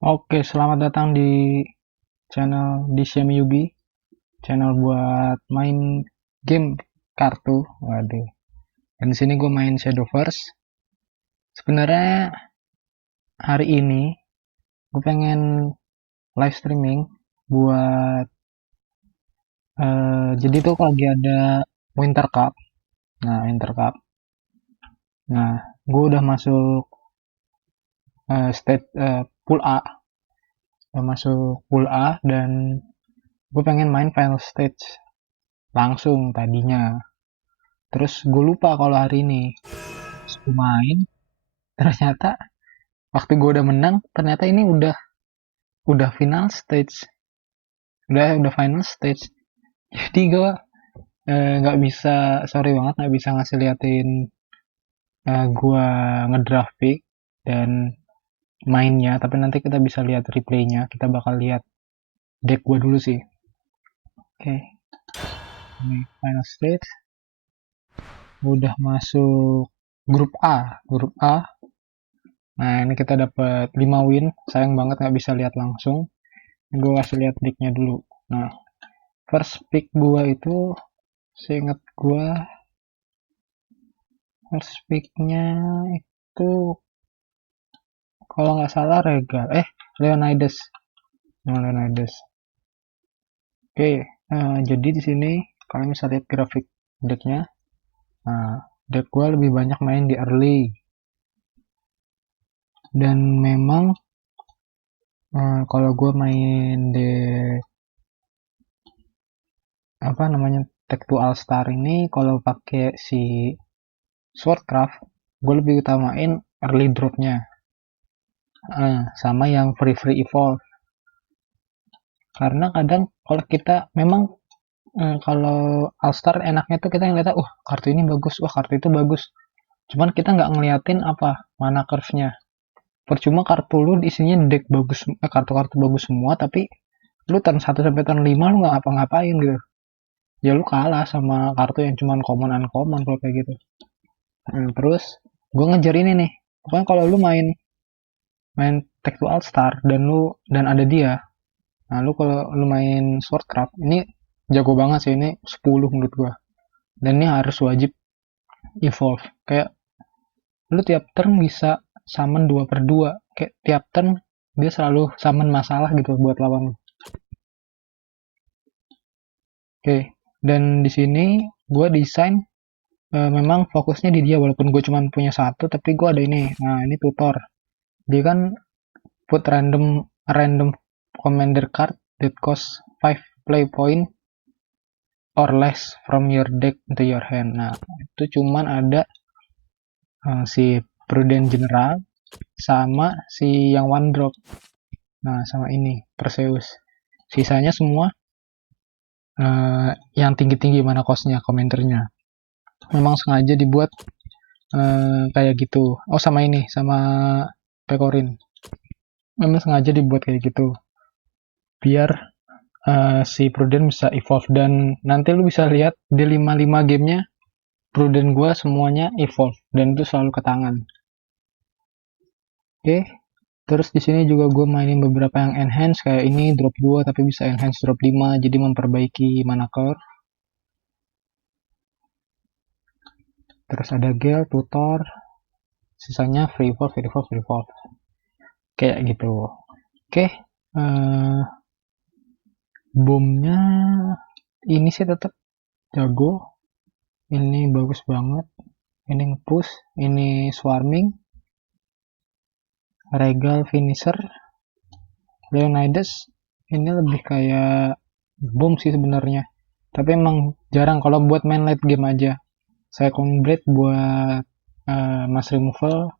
Oke, selamat datang di channel di Xiaomi Yugi, channel buat main game kartu. Waduh. Dan di sini gue main Shadowverse. Sebenarnya hari ini gue pengen live streaming buat jadi tuh lagi ada Winter Cup. Nah, Winter Cup. Nah, gue udah masuk stage pool A. Udah masuk pool A dan gue pengen main final stage langsung tadinya. Terus gue lupa kalau hari ini. Terus gue main, ternyata waktu gue udah menang, ternyata ini udah final stage, udah final stage. Jadi gue nggak bisa, sorry banget nggak bisa ngasih liatin gue ngedraft pick dan mainnya, tapi nanti kita bisa lihat replaynya. Kita bakal lihat deck gue dulu sih. Oke, ini final stage, udah masuk grup A, grup A. Nah ini kita dapat 5 win, sayang banget nggak bisa lihat langsung. Gue kasih lihat decknya dulu. Nah, first pick gua itu seingat gua first picknya itu kalau nggak salah Regal Leonidas. Leonidas. Oke, jadi di sini kalian bisa lihat grafik decknya. Nah, deck gua lebih banyak main di early dan memang kalau gua main di apa namanya Tech 2 All Star ini kalau pakai si Swordcraft gue lebih utamain early dropnya sama yang free evolve. Karena kadang kalau kita memang kalau All Star enaknya tuh kita ngeliat, kartu ini bagus, wah kartu itu bagus. Cuman kita nggak ngeliatin apa mana curve-nya. Percuma kartu lu isinya deck bagus, kartu-kartu bagus semua, tapi lu turn 1 sampai turn 5 lu nggak apa-ngapain gitu. Ya lu kalah sama kartu yang cuman common uncommon kalau kayak gitu. Terus gue ngejar ini nih. Pokoknya kalau lu main main Tech to All Star dan ada dia. Nah, lu kalau lu main Swordcraft, ini jago banget sih, ini 10 menurut gua. Dan ini harus wajib evolve. Kayak lu tiap turn bisa summon 2/2. Kayak tiap turn dia selalu summon masalah gitu buat lawan. Oke, dan di sini gua desain memang fokusnya di dia walaupun gue cuma punya satu tapi gue ada ini. Nah, ini tutor. Dia kan put random random commander card that cost 5 play point or less from your deck into your hand. Nah, itu cuman ada si Prudent General sama si yang one drop. Nah, sama ini Perseus. Sisanya semua yang tinggi-tinggi mana costnya, komenternya. Memang sengaja dibuat kayak gitu. Oh, sama ini, sama Pekorin. Memang sengaja dibuat kayak gitu. Biar si Prudent bisa evolve dan nanti lu bisa lihat di 55 gamenya Prudent gue semuanya evolve dan itu selalu ke tangan. Oke, terus di sini juga gue mainin beberapa yang enhance kayak ini drop 2 tapi bisa enhance drop 5 jadi memperbaiki mana curve. Terus ada Gale, Tutor, sisanya free evolve, free evolve, free evolve. Kayak gitu. Oke, boomnya ini sih tetap jago. Ini bagus banget. Ini nge-push, ini swarming, Regal finisher, Leonidas ini lebih kayak boom sih sebenarnya. Tapi emang jarang kalau buat main late game aja. Saya blade buat mass removal,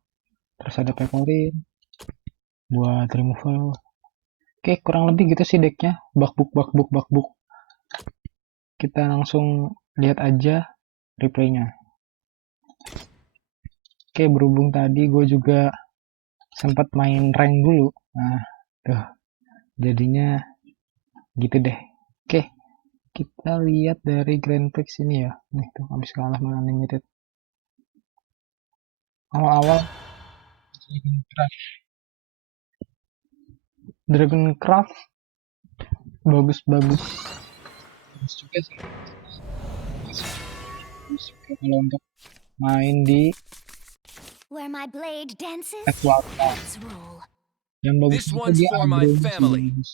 terus ada pecorin buat removal. Oke, kurang lebih gitu sih decknya. Bakbuk, bakbuk, bakbuk. Kita langsung lihat aja replaynya. Oke, berhubung tadi gue juga sempat main rank dulu. Nah, tuh jadinya gitu deh. Oke, kita lihat dari Grand Prix ini ya. Nih tuh habis kalah sama Unlimited. Awal-awal Dragoncraft bagus juga sih. Bagus juga kalau untuk main di Where my blade dances, Equal. let's roll. Yang bagus This itu one's dia for my Agro sih family. bagus.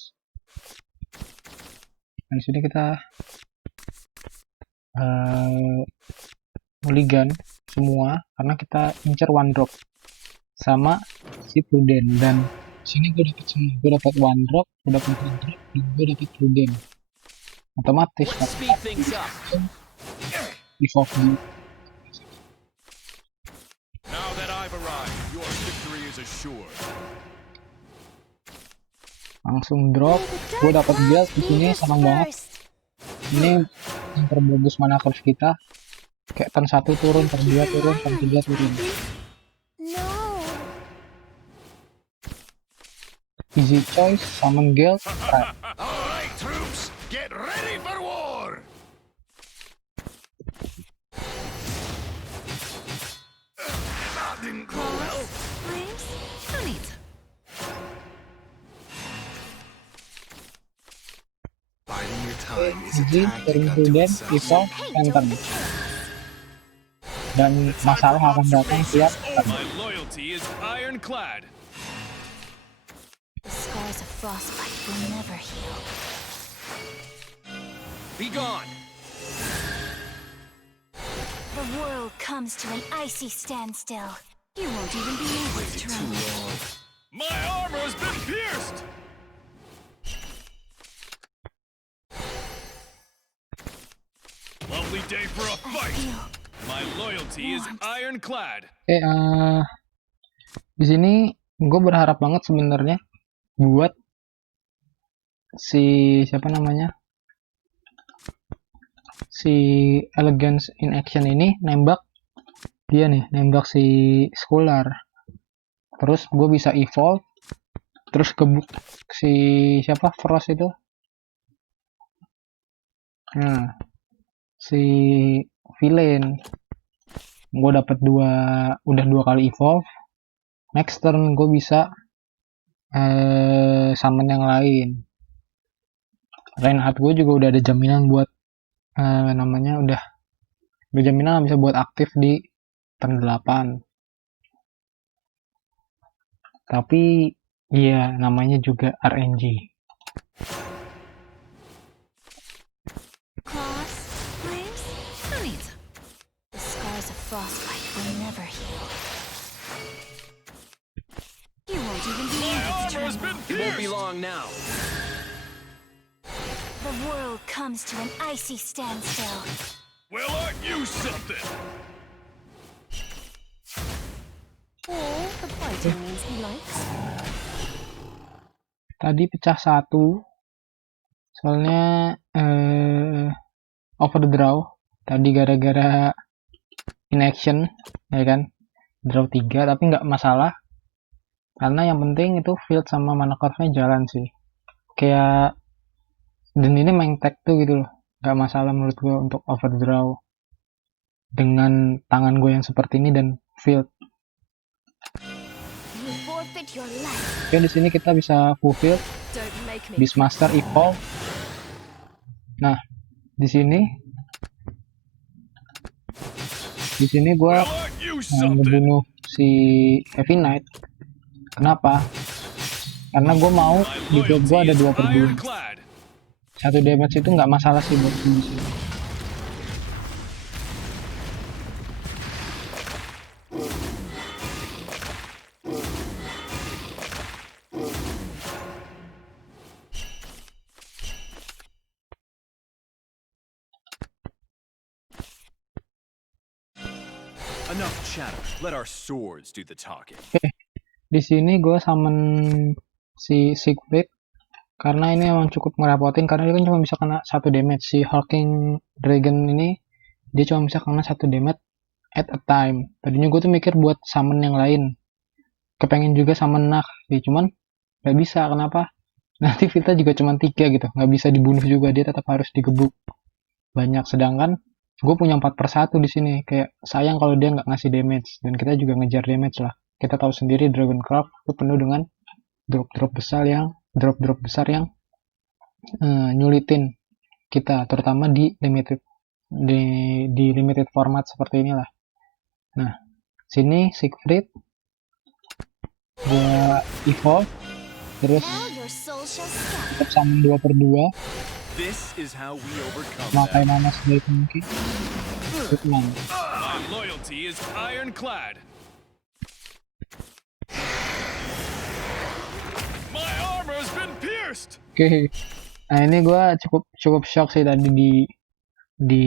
Nah, di sini kita mulligan semua karena kita incer one drop sama si Prudent, dan sini gue dapet semua. Gue dapet one drop, gue dapet one drop, dan gue dapet Prudent. Otomatis Let's speed things up. evolve di Now that I've arrived, your victory is assured. langsung drop. Gue dapet build di sini, senang banget. Ini yang terbagus mana curve kita. Kayak turn 1 turun, turn 2 turun, turn 3 turun. No. Easy choice, summon guild, right. Alright, troops, get ready for war! That didn't go well. Flames? No need. Biding your time is a Easy, tactic turn unto Prudent, itself. evolve, phantom. Dan masalah akan datang tiap turn. My loyalty is ironclad. The scars of frostbite will never heal. Be gone. The world comes to an icy standstill. You won't even be able to Too tremble. long. My armor has been pierced. Lovely day for a I fight. feel My loyalty is ironclad. Di sini gue berharap banget sebenarnya buat si siapa namanya, si Elegance in Action ini nembak dia nih, nembak si Scholar. Terus gue bisa evolve, terus gebuk si siapa Frost itu. Nah, si villain. Gue dapat udah dua kali evolve. Next turn gue bisa summon yang lain. Reinhardt gue juga udah ada jaminan buat namanya udah berjaminan bisa buat aktif di turn 8. Tapi iya namanya juga RNG. claws, flames? No need. The scars of frostbite will never heal. You won't even be My able to armor has tremble. been pierced. Won't be long now. The world comes to an icy standstill. Well, aren't you something? Oh, the biting means he likes. Tadi pecah satu. Soalnya overdraw. Tadi gara-gara inaction, ya kan? Draw 3, tapi nggak masalah. Karena yang penting itu field sama mana curve-nya jalan sih. Kayak dan ini main tag tuh gitu loh. Nggak masalah menurut gue untuk overdraw dengan tangan gue yang seperti ini dan field. You forfeit your life. Oke, di sini kita bisa full field, Don't make me. Beastmaster evolve. Nah, di sini gue Well, aren't you something? ngebunuh si Heavy Knight. Kenapa? Karena gue mau My di build gue ada loyalty is 2/2. ironclad. 1 damage itu nggak masalah sih buat gue di sini. Enough chatter. Let our swords do the talking. Di sini gue summon si Siegfried karena ini emang cukup ngerepotin karena dia kan cuma bisa kena 1 damage. Si Hulking Dragon ini dia cuma bisa kena 1 damage at a time. Tadinya gue tuh mikir buat summon yang lain. Kepengen juga summon Nak sih, cuman nggak bisa. Kenapa? Nanti Vita juga cuma 3 gitu, nggak bisa dibunuh juga, dia tetap harus digebuk banyak. Sedangkan gue punya 4/1 di sini, kayak sayang kalau dia nggak ngasih damage, dan kita juga ngejar damage lah. Kita tahu sendiri Dragoncraft itu penuh dengan drop-drop besar yang drop-drop besar yang nyulitin kita, terutama di limited format seperti inilah. Nah, sini Siegfried gua evolve, terus Now your soul shall scatter. tetap summon 2/2, This is how we overcome pakai them. mana sebaik mungkin. Tenang. My loyalty is ironclad. My armor's been pierced. Oke. Nah, ini gua cukup shock sih tadi di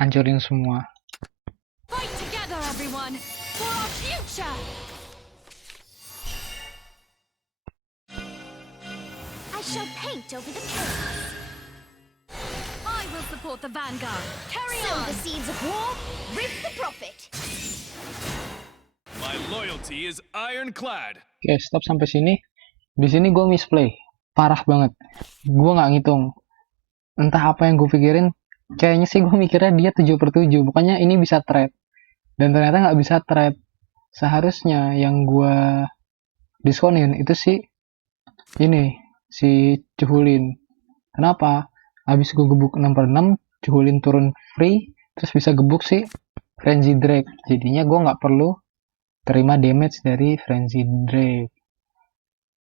hancurin semua. Fight together, everyone, for our future. I shall paint over the chaos. I will support the vanguard. Carry on. Sow the seeds of war, reap the profit. My loyalty is ironclad. Oke, stop sampai sini. Di sini gue misplay. Parah banget. Gue nggak ngitung. Entah apa yang gue pikirin. Kayaknya sih gue mikirnya dia 7/7. Bukannya ini bisa trade. Dan ternyata nggak bisa trade. Seharusnya yang gue diskonin itu si Cuhulin. Kenapa? Habis gue gebuk 6/6, Cuhulin turun free. Terus bisa gebuk si Frenzy Drake. Jadinya gue nggak perlu terima damage dari Frenzy Drake.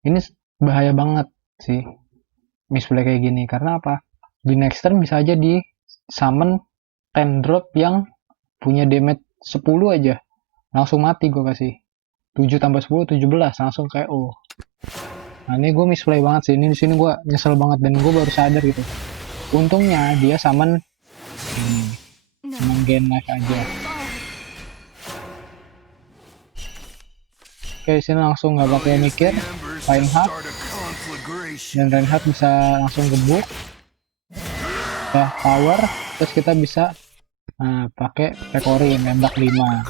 Ini bahaya banget sih misplay kayak gini, karena apa? Di next turn bisa aja di summon 10 drop yang punya damage 10 aja, langsung mati gue kasih 7 tambah 10 17 langsung KO. Nah, ini gue misplay banget sih, ini di sini gue nyesel banget dan gue baru sadar gitu. Untungnya dia summon Gen Life aja. Oke, sini langsung nggak pakai mikir, Reinhardt, dan Reinhardt bisa langsung gebuk, ya power, terus kita bisa pakai Pekorin nembak 5,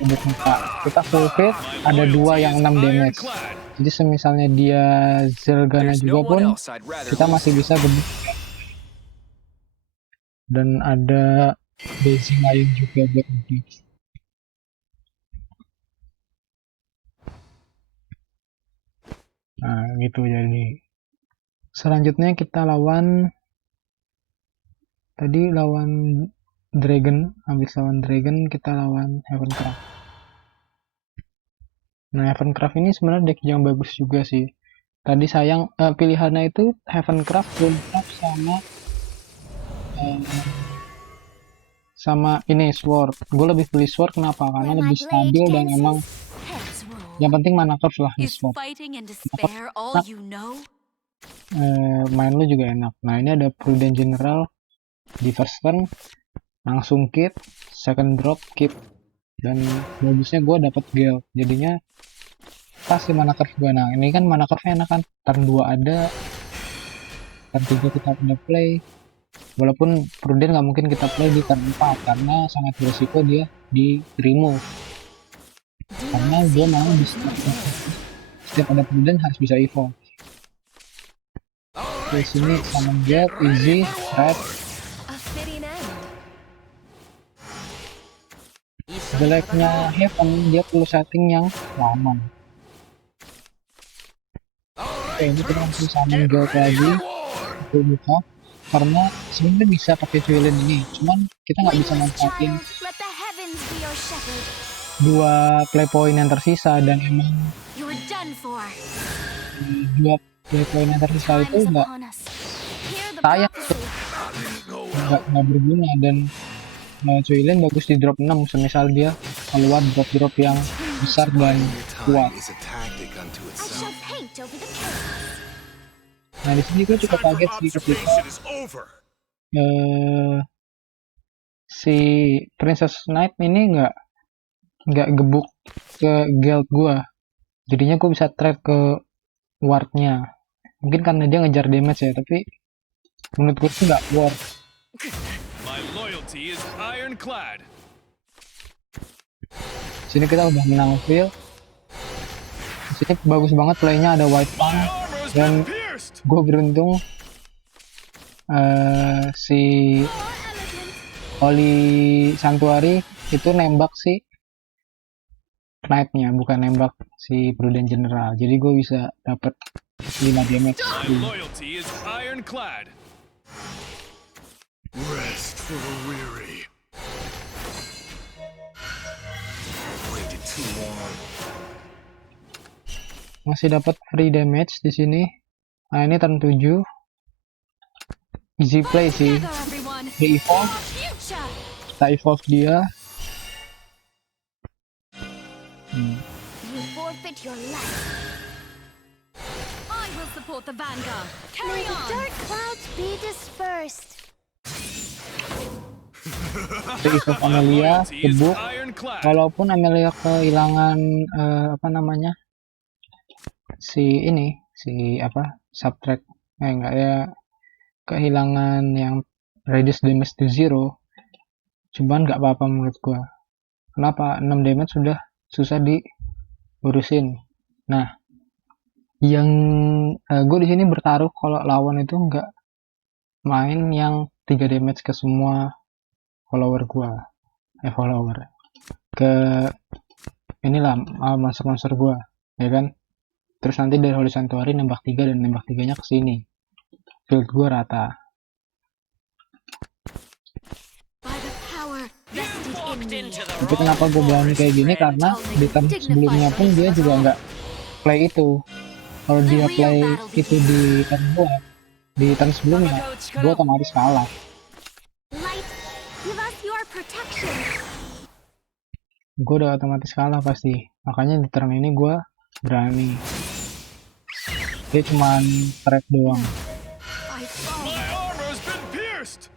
gebuk muka. Kita full fit, ada 2 yang 6 damage. Jadi semisalnya dia Zergana There's juga no pun, one else I'd rather kita masih lose. bisa gebuk. Dan ada Blazing Lion juga buat nge-dive. Nah, gitu jadi. Selanjutnya kita lawan Dragon. Habis lawan Dragon kita lawan Heavencraft. Nah, Heavencraft ini sebenarnya deck yang bagus juga sih. Tadi sayang pilihannya itu Heavencraft, Runecraft sama ini Sword. Gue lebih pilih Sword, kenapa? Karena Where my lebih stabil blade dan emang dances, heads roll. yang penting mana curve lah di Is Sword. fighting and despair all you know? Main lu juga enak. Nah, ini ada Prudent General di first turn, langsung kit, second drop kit, dan bagusnya gue dapet Gale, jadinya pas sih mana curve gue. Nah, ini kan mana curve enak kan, turn 2 ada, turn 3 kita udah play, walaupun Prudent nggak mungkin kita play di turn 4 karena sangat berisiko dia di remove, karena gue mau di setiap ada Prudent harus bisa evolve. Di sini sama Jet, easy, red. A fitting end. Jeleknya Heaven, dia perlu setting yang lama. Oke, ini kita langsung summon Gale lagi, aku buka, karena sebenarnya bisa pakai Cuilin ini, cuman kita nggak bisa Wingless manfaatin child, let the heavens be your shepherd. 2 play point yang tersisa, dan emang You're done for. 2 play point yang tersisa Time itu is nggak upon us. Hear the sayang, prophecy. nggak berguna, dan Cuilin bagus di drop 6, semisal dia keluar drop yang besar dan kuat. Is a tactic unto I itself. shall paint over the chaos. Nah, di sini gue cukup kaget sih ketika is over. si Princess Knight ini nggak gebuk ke guild gua, jadinya gue bisa trade ke wardnya. Mungkin karena dia ngejar damage ya, tapi menurut gue sih nggak worth. My loyalty is ironclad. Sini kita udah menang field. Sini bagus banget playnya, ada white My punk, armor's dan been pierced. gue beruntung si Oli Santuari itu nembak si knight-nya, bukan nembak si Prudent General. Jadi gue bisa dapat 5 damage. My loyalty is ironclad. Rest for the weary. Waited too long. Masih dapat free damage di sini. Nah, ini turn 7. Easy play sih. Together, everyone. Free evolve, Our future. kita evolve dia. You forfeit your life. I will support the vanguard. Carry May the on. dark clouds be dispersed. Free evolve Amelia, Loyalty is gebuk. ironclad. Walaupun Amelia kehilangan apa namanya? Si subtract enggak ya, kehilangan yang reduce damage to 0, cuman nggak apa-apa menurut gua. Kenapa? 6 damage sudah susah diurusin. Nah, yang gue di sini bertaruh kalau lawan itu nggak main yang 3 damage ke semua follower ke inilah monster gua, ya kan? Terus nanti dari Holy Sanctuary nembak 3 dan nembak 3-nya ke sini. Field gua rata. By the power vested in me. Tapi kenapa gue berani kayak gini? Karena di turn sebelumnya pun dia juga nggak play itu. Kalau dia play itu di turn gua, di turn sebelumnya, gue otomatis kalah. Light, give us your protection. Gue udah otomatis kalah pasti. Makanya di turn ini gue berani. Dia cuman trap doang. I fall. My armor's been pierced.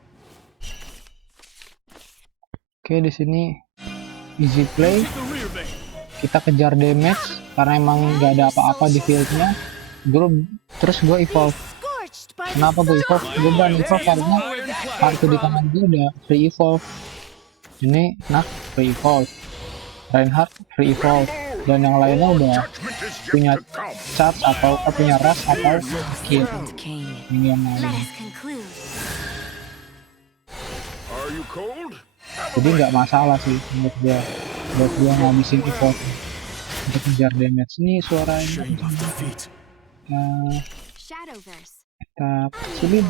Oke, di sini easy play. The rear vein. Kita kejar damage karena emang nggak ada apa-apa di fieldnya. Terus gue evolve. Scorched by Kenapa gue evolve? Gue berani evolve karena kartu di tangan gue udah free evolve. Ini free evolve. Reinhardt free evolve. Dan yang lainnya udah punya charge atau punya rush atau skill. Ini yang Let lain. us conclude. Are you cold? Jadi nggak masalah sih menurut gue. Buat gue ngabisin evolve untuk kejar damage. Ini suaranya. Shame of defeat. Shadowverse. Kita kecilin.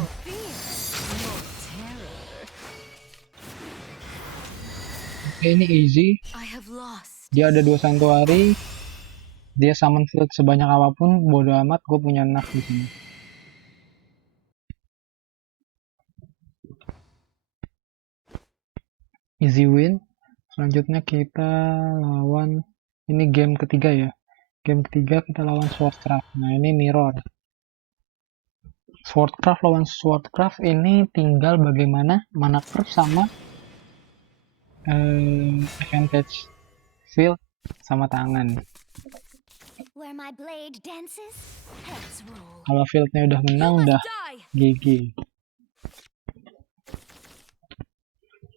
Oke, ini easy. I have lost. Dia ada 2 Sanctuary. Dia summon field sebanyak apapun, bodo amat, gue punya Nak di sini. Easy win. Selanjutnya kita lawan, ini game ketiga ya. Game ketiga kita lawan Swordcraft. Nah, ini mirror. Swordcraft lawan Swordcraft ini tinggal bagaimana mana curve sama advantage field sama tangan. Where my blade dances, heads roll. Kalau fieldnya udah menang, You udah must die. GG.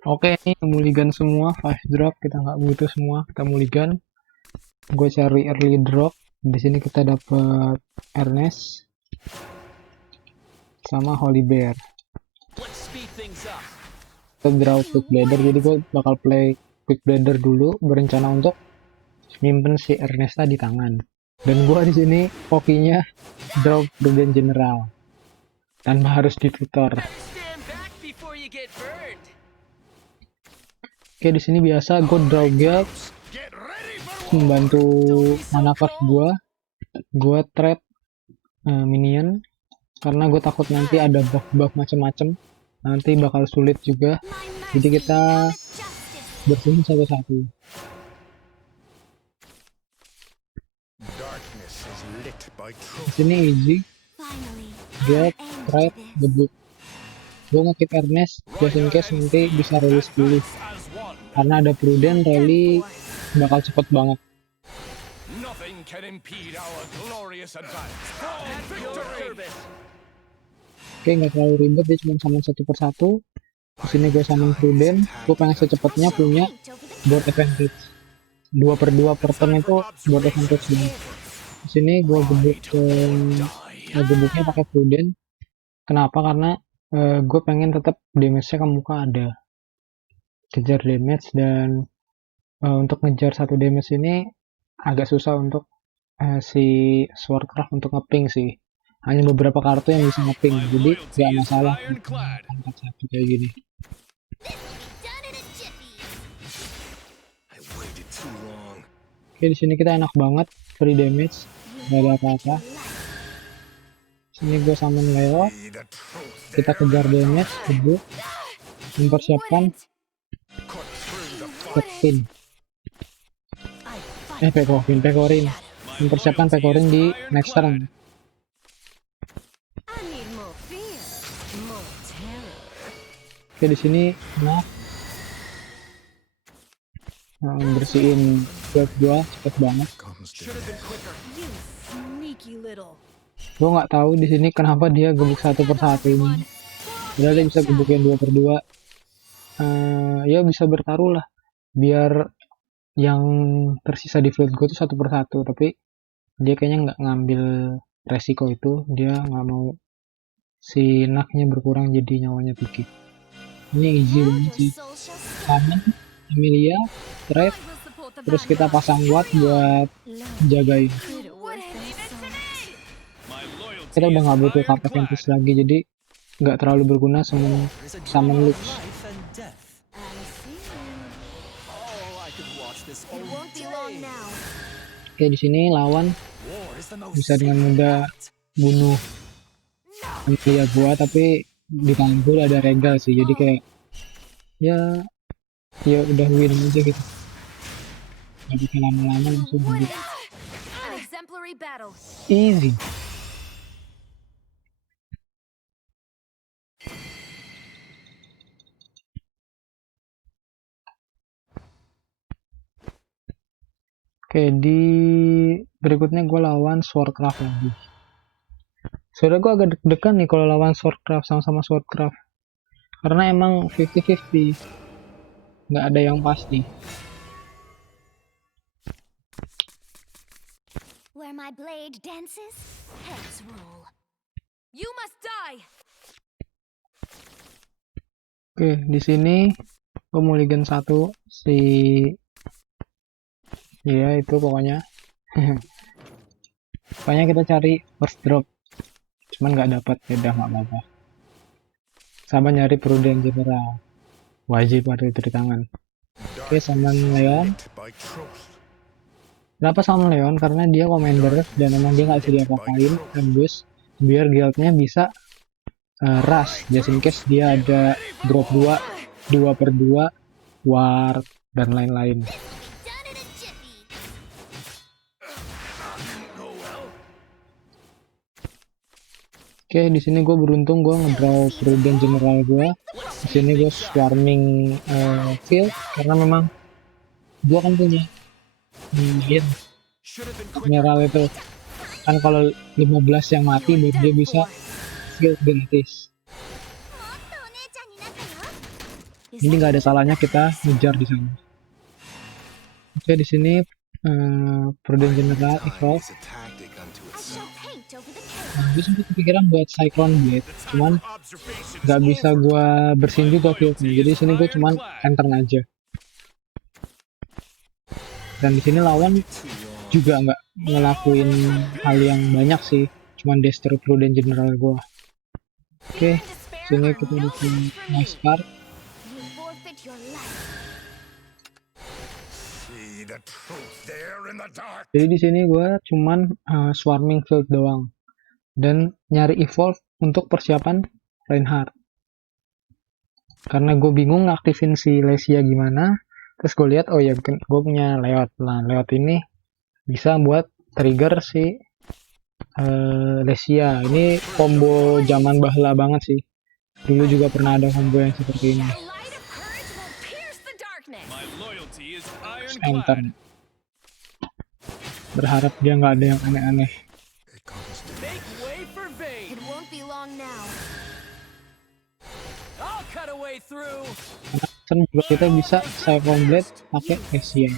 Oke, ini mulligan semua, 5 drop, kita nggak butuh semua, kita mulligan. Gue cari early drop, di sini kita dapat Ernest sama Holy Bear. Let's speed things up. Kita draw Quick Blader, jadi gue bakal play Quick Blader dulu, berencana untuk nyimpen si Ernesta di tangan. Dan gue di sini hokinya draw Prudent General tanpa harus ditutor. Stand back before you get burned. Oke, di sini biasa gue draw guild Get ready for membantu mana card gue trade minion karena gue takut nanti ada buff-buff macem-macem, nanti bakal sulit juga, My jadi mercy kita cometh justice. bersihin satu-satu. darkness is lit by Di truth. sini easy, Finally, guild, an end trade, to this. debut. Gue nge-keep Ernest just in case nanti bisa rilis dulu, As one. karena ada Prudent, rally bakal cepet banget. Nothing can impede our glorious advance. And victory. Oke, nggak terlalu ribet, dia cuma summon satu persatu. Di sini gue summon Prudent, gue pengen secepatnya punya Paint over the board advantage. 2/2 per turn itu board advantage banget. Di sini gue gebuknya pakai Prudent. Kenapa? Karena gue pengen tetap damage-nya ke muka ada. Kejar damage, dan untuk ngejar satu damage ini agak susah untuk si Swordcraft untuk ngeping sih. Hanya beberapa kartu yang bisa ngeping, My jadi loyalty nggak is masalah ironclad. angkat satu kayak gini. Done in a jiffy. I waited too long. Oke, di sini kita enak banget free damage, nggak ada apa-apa. Sini gue summon Leo, See the truth kita there kejar in the damage, dark. debut, mempersiapkan Cut through the fire. Pekin, I fight Pekorin, My mempersiapkan loyalty Pekorin is di next turn. ironclad. I need more fear, more terror. Oke, di sini bersihin build gua cepet banget. Comes the Should have been quicker. You sneaky little. Gua nggak tahu di sini kenapa dia gebuk satu per satu ini. Padahal dia bisa gebukin 2/2. Ya bisa bertaruh lah. Biar yang tersisa di field gua tuh 1/1. Tapi dia kayaknya nggak ngambil resiko itu. Dia nggak mau si naknya berkurang jadi nyawanya Vicky. Ini easy Now banget your sih. soul shall stand. Summon Emilia, trade, I will support the terus kita vanguard. pasang Watt buat Love jagain. could worth their souls. My loyalty Kita udah is nggak butuh Kappa ironclad. Ventus lagi, jadi nggak terlalu berguna summon Lux. I see. Oh, I could watch this It won't be long now. Oke, di sini lawan War is the most bisa dengan mudah bunuh Emilia gua, tapi di tangan gua udah ada Regal sih, jadi kayak ya udah win aja gitu. Nggak pakai lama-lama langsung win. An exemplary battle. Easy. Oke, di berikutnya gue lawan Swordcraft lagi. Sebenernya gue agak deg-degan nih kalau lawan Swordcraft, sama-sama Swordcraft. Karena emang 50-50. Nggak ada yang pasti. Where my blade dances, heads roll. You must die. Oke, di sini gue mulligan satu si ya itu pokoknya. Pokoknya kita cari first drop. Cuman nggak dapat, ya udah nggak apa-apa. Sama nyari Prudent General. Wajib ada itu di tangan. Oke, summon Leon. lit by truth. Kenapa summon Leon? Karena dia commander dan emang dia nggak bisa diapa-apain, tembus biar guildnya bisa rush. Just in case dia ada drop 2, 2/2, ward, dan lain-lain. Done in a jiffy. Oke, di sini gue beruntung gue ngedraw Prudent General gue. Di sini gue swarming field karena memang gue kan punya hit should have been quicker. general itu. Kan kalau 15 yang mati baru dia bisa field gratis. Jadi nggak ada salahnya kita ngejar di sana. Oke, di sini Prudent General Time evolve. is a tactic unto I itself. shall paint over the chaos. Nah, gue sempat kepikiran buat Cyclone Blade, cuman nggak bisa gue bersihin juga fieldnya. Jadi di sini gue cuman enter aja. Dan di sini lawan juga nggak ngelakuin hal yang banyak sih, cuman destroy Prudent General gue. Oke, sini kita bikin nice card. You forfeit your life. See the truth there in the dark. Jadi di sini gue cuman swarming field doang dan nyari evolve untuk persiapan Reinhardt. Karena gue bingung ngaktifin si Lesia gimana, terus gue lihat oh ya gue punya Leot. Nah, Leot ini bisa buat trigger si Lesia. Ini combo zaman bahla banget sih. Dulu juga pernah ada combo yang seperti ini. The light of courage will pierce the darkness. My loyalty is Enter. ironclad. Berharap dia nggak ada yang aneh-aneh. It comes to Make way for Vayne. It won't be long now. I'll cut a way through. Karena juga kita bisa Cyclone Blade pakai Lesia.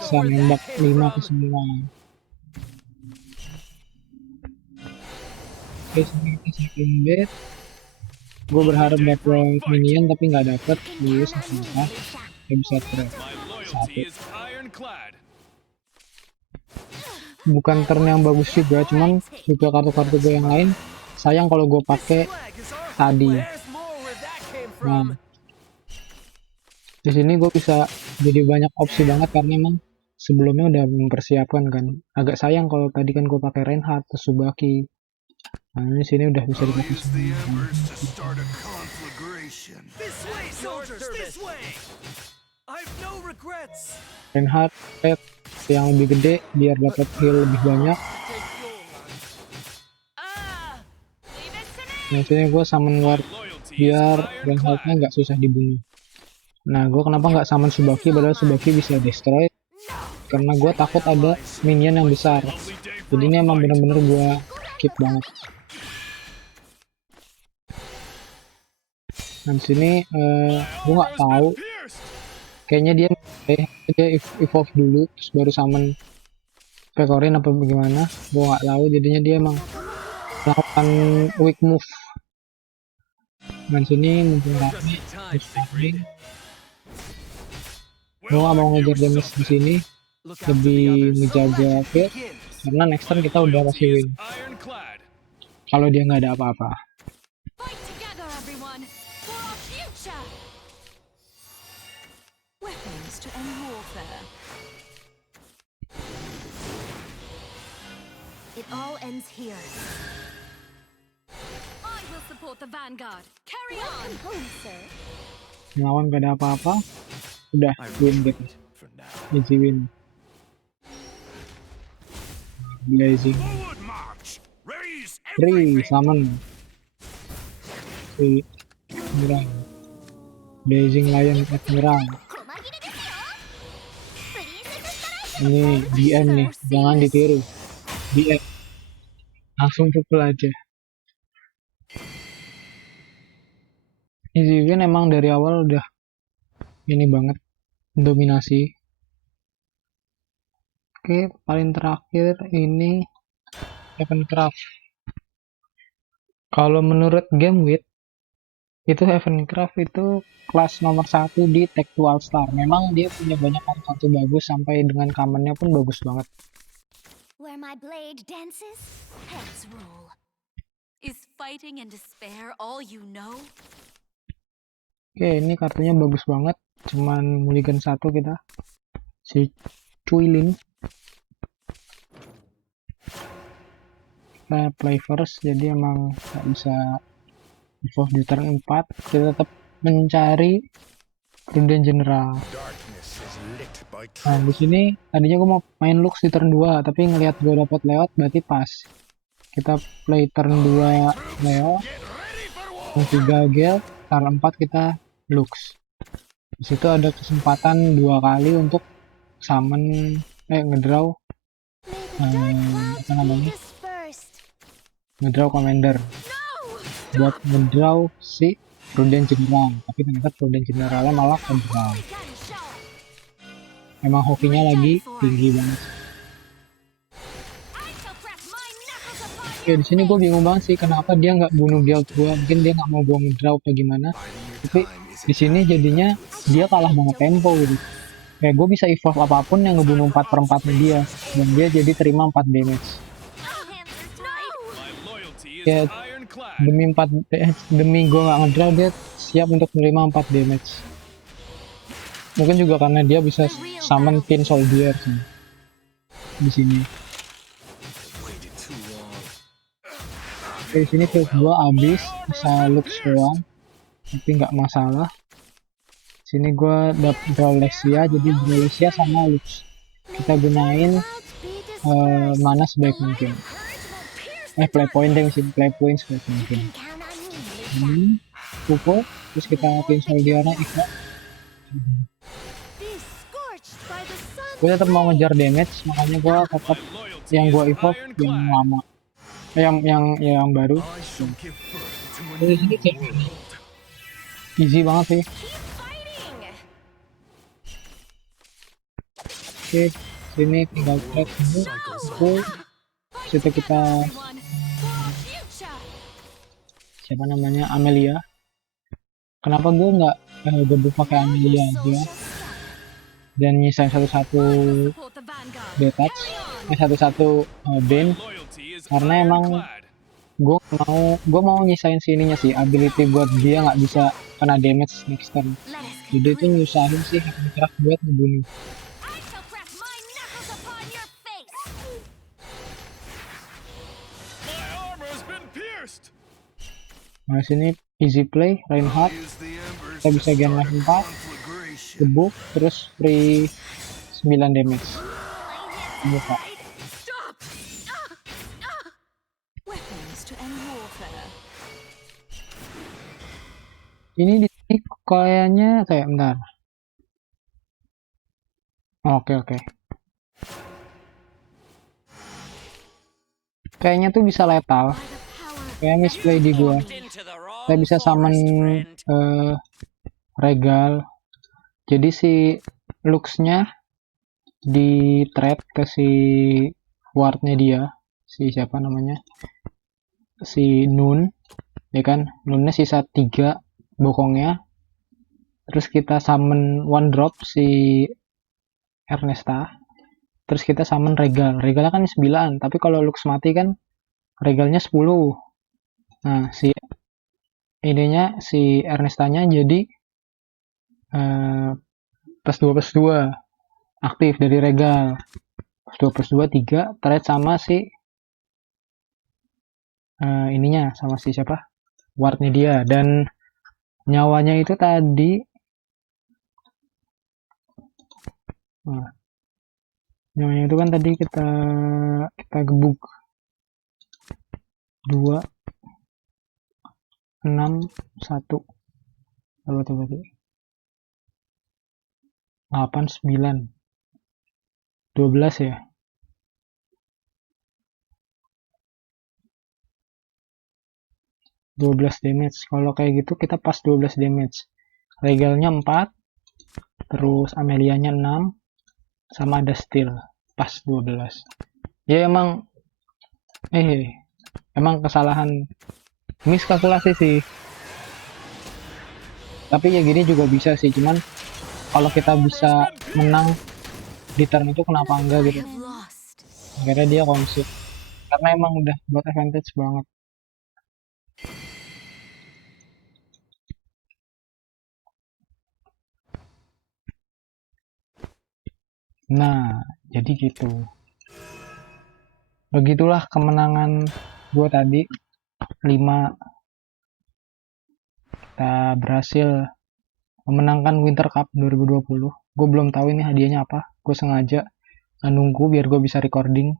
Bisa nembak 5 ke semua. Oke, sini kita Cyclone Blade. Gue berharap dapat minion tapi nggak dapet. Lulus apa? Dia bisa trade. My loyalty is ironclad. bukan turn yang bagus juga, cuman juga kartu-kartu gue yang lain sayang kalau gue pakai tadi. Nah, di sini gue bisa jadi banyak opsi banget karena emang sebelumnya udah mempersiapkan kan. Agak sayang kalau tadi kan gue pakai Reinhardt atau Tsubaki. Nah, ini sini udah bisa I'll dipakai use the semua. embers to start a conflagration. This way, soldiers, this way. I've no regrets. Reinhardt set yang lebih gede biar dapat heal lebih banyak. Nah, sini gue summon ward biar Reinhardt-nya nggak susah dibunuh. Nah, gue kenapa nggak summon Tsubaki padahal Tsubaki bisa destroy? Karena gue takut ada minion yang besar. Jadi ini emang bener-bener gue keep banget. Nah, di sini gue nggak tahu. Kayaknya dia evolve dulu terus baru summon Pekorin apa bagaimana? Gue nggak tahu. Jadinya dia emang melakukan weak move. Nah, sini mumpung rame, gue nggak mau ngejar damage di sini, lebih ngejaga kill karena next turn kita udah pasti win. Kalau dia nggak ada apa-apa. Fight together, everyone, for our future. Weapons to end warfare. It all ends here. I will support the vanguard. Carry on. Welcome home, sir. Lawan gak ada apa-apa, udah win gitu, For now. easy win. Blazing, Forward march! Raise 3 summon, 3 menyerang, Blazing Lion attack menyerang. Ini DM nih, jangan ditiru. DM, langsung pukul aja. Easy win emang dari awal udah ini banget, dominasi. Oke, paling terakhir ini Heavencraft. Kalau menurut GameWith itu Heavencraft itu kelas nomor 1 di Tech 2 All Star. Memang dia punya banyak kartu bagus sampai dengan common-nya pun bagus banget. Where my blade dances, heads roll. Is fighting and despair all you know? Oke, ini kartunya bagus banget. Cuman mulligan 1 kita. Si Cuilin. Kita play first, jadi emang nggak bisa evolve di turn 4. Kita tetap mencari Prudent General. Darkness is lit by Nah, di sini tadinya gue mau main Lux di turn 2, tapi ngelihat gue dapat lewat berarti pas. Kita play turn 2 Leo, turn 3 Gale, turn 4 kita Lux. Di situ ada kesempatan 2 kali untuk summon ngedraw May the dark apa clouds namanya? lead us first. Ngedraw commander buat ngedraw si Prudent General, tapi ternyata Prudent Generalnya malah kedraw. Again, show. Emang hokinya lagi tinggi banget. I shall crack my knuckles upon Oke, di sini gue bingung banget sih kenapa dia nggak bunuh guild gue. Mungkin dia nggak mau gue ngedraw apa gimana. Tapi di sini jadinya dia kalah banget tempo gitu. Kayak gue bisa evolve apapun yang ngebunuh 4/4 dia, dan dia jadi terima 4 damage. All hands are tied. My loyalty is Ya, ironclad. demi gue nggak ngedraw, dia siap untuk menerima 4 damage. Mungkin juga karena dia bisa summon Tin Soldier sih di sini. waited too long. Oke, di sini field gue habis, bisa Lux doang, tapi nggak masalah. Sini gue dapet Drowlesia, jadi Drowlesia sama Lux kita gunain Clouds beat us first. mana sebaik mungkin. Play point deh, sini play point sebaik mungkin. Count on me. Pukul, terus kita Tin Soldiernya Ika. Be scorched by the sun. Gue tetap mau ngejar damage, makanya gue tetap Loyalty yang is gue evolve yang ironclad. lama, yang baru. I shall give birth to a Di sini new kayak world. easy banget sih. Keep fighting. Oke, sini tinggal trade dulu. Pukul, situ kita Everyone, for our future. siapa namanya, Amelia. Kenapa gue nggak gabung pakai Amelia aja dan nyisain satu-satu Support the vanguard. detach satu bane, Loyalty is karena emang ironclad. gue mau nyisain si ininya sih, ability buat dia nggak bisa kena damage next turn. Let us Jadi itu conclude. nyusahin sih Minecraft buat ngebunuh. I shall crack my knuckles upon your face. My armor's been pierced. Nah sini easy play, Reinhardt, Use the embers kita to bisa gen start a level 4, conflagration. gebuk, terus free 9 damage. Buka. Stop! Weapons to end warfare. Ini di sini kayaknya kayak bentar. Oke. Kayaknya tuh bisa lethal. Kayak misplay di gua. Saya bisa summon Regal. Jadi si Lux-nya di trade ke si wardnya dia, si siapa namanya, si Nun, ya kan, Nunnya sisa 3 bokongnya, terus kita summon one drop si Ernesta, terus kita summon Regalnya kan 9, tapi kalau Lux mati kan Regalnya 10. Nah si ininya si Ernestanya jadi +2/+2 aktif dari Regal. +2/+2 3 trade sama si ininya, sama si siapa, wardnya dia. Dan nyawanya itu tadi nyawanya itu kan tadi kita gebuk 2 6 1 berapa tuh tadi, 8 9 12 ya. damage. Kalau kayak gitu kita pas 12 damage. Regalnya 4, terus Amelianya 6, sama ada Steel pas 12. Ya emang kesalahan miskalkulasi sih. Tapi ya gini juga bisa sih, cuman kalau kita bisa menang di turn itu kenapa enggak gitu. Have lost. Akhirnya dia concede. Karena emang udah buat advantage banget. Nah, jadi gitu. Begitulah kemenangan gue tadi. 5. Kita berhasil memenangkan Winter Cup 2020. Gue belum tahu ini hadiahnya apa. Gue sengaja nunggu biar gue bisa recording,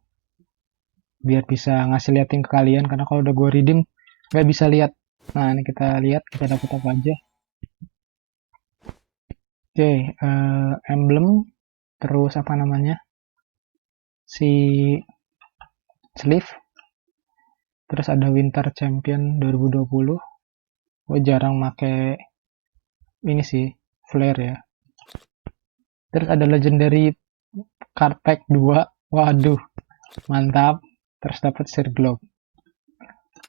biar bisa ngasih liatin ke kalian, karena kalau udah gue redeem nggak bisa lihat. Nah ini kita lihat kita dapat apa aja. Oke, emblem, terus apa namanya, si sleeve, terus ada Winter Champion 2020. Gue jarang make ini sih, flare ya. Terus ada legendary card pack 2. Waduh, mantap. Terus dapat Sir Globe.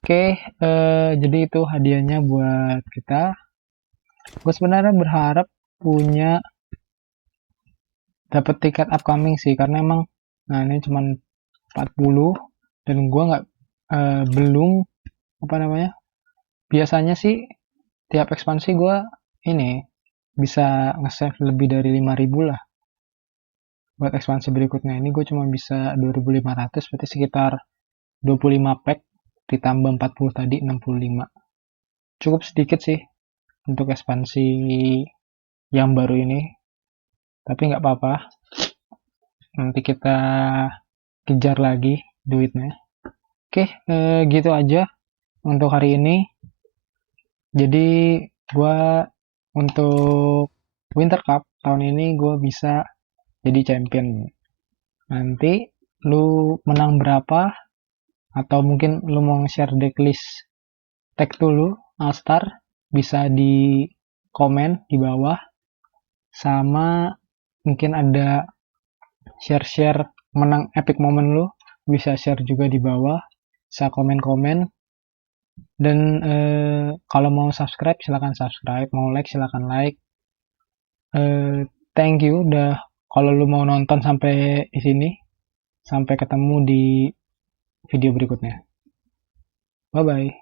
Oke, jadi itu hadiahnya buat kita. Gue sebenarnya berharap punya dapat tiket upcoming sih, karena emang nah ini cuman 40 dan gue nggak belum apa namanya. Biasanya sih tiap ekspansi gue ini bisa nge-save lebih dari 5.000 lah buat ekspansi berikutnya. Ini gue cuma bisa 2.500, berarti sekitar 25 pack ditambah 40 tadi 65. Cukup sedikit sih untuk ekspansi yang baru ini, tapi nggak apa-apa, nanti kita kejar lagi duitnya. Oke, gitu aja untuk hari ini. Jadi gue untuk Winter Cup tahun ini gue bisa jadi champion. Nanti lu menang berapa, atau mungkin lu mau share decklist tag dulu Alstar, bisa di komen di bawah. Sama mungkin ada share-share menang epic moment lu, bisa share juga di bawah, bisa komen-komen. Dan kalau mau subscribe silahkan subscribe, mau like silahkan like. Thank you udah, kalau lu mau nonton sampai di sini. Sampai ketemu di video berikutnya. Bye bye.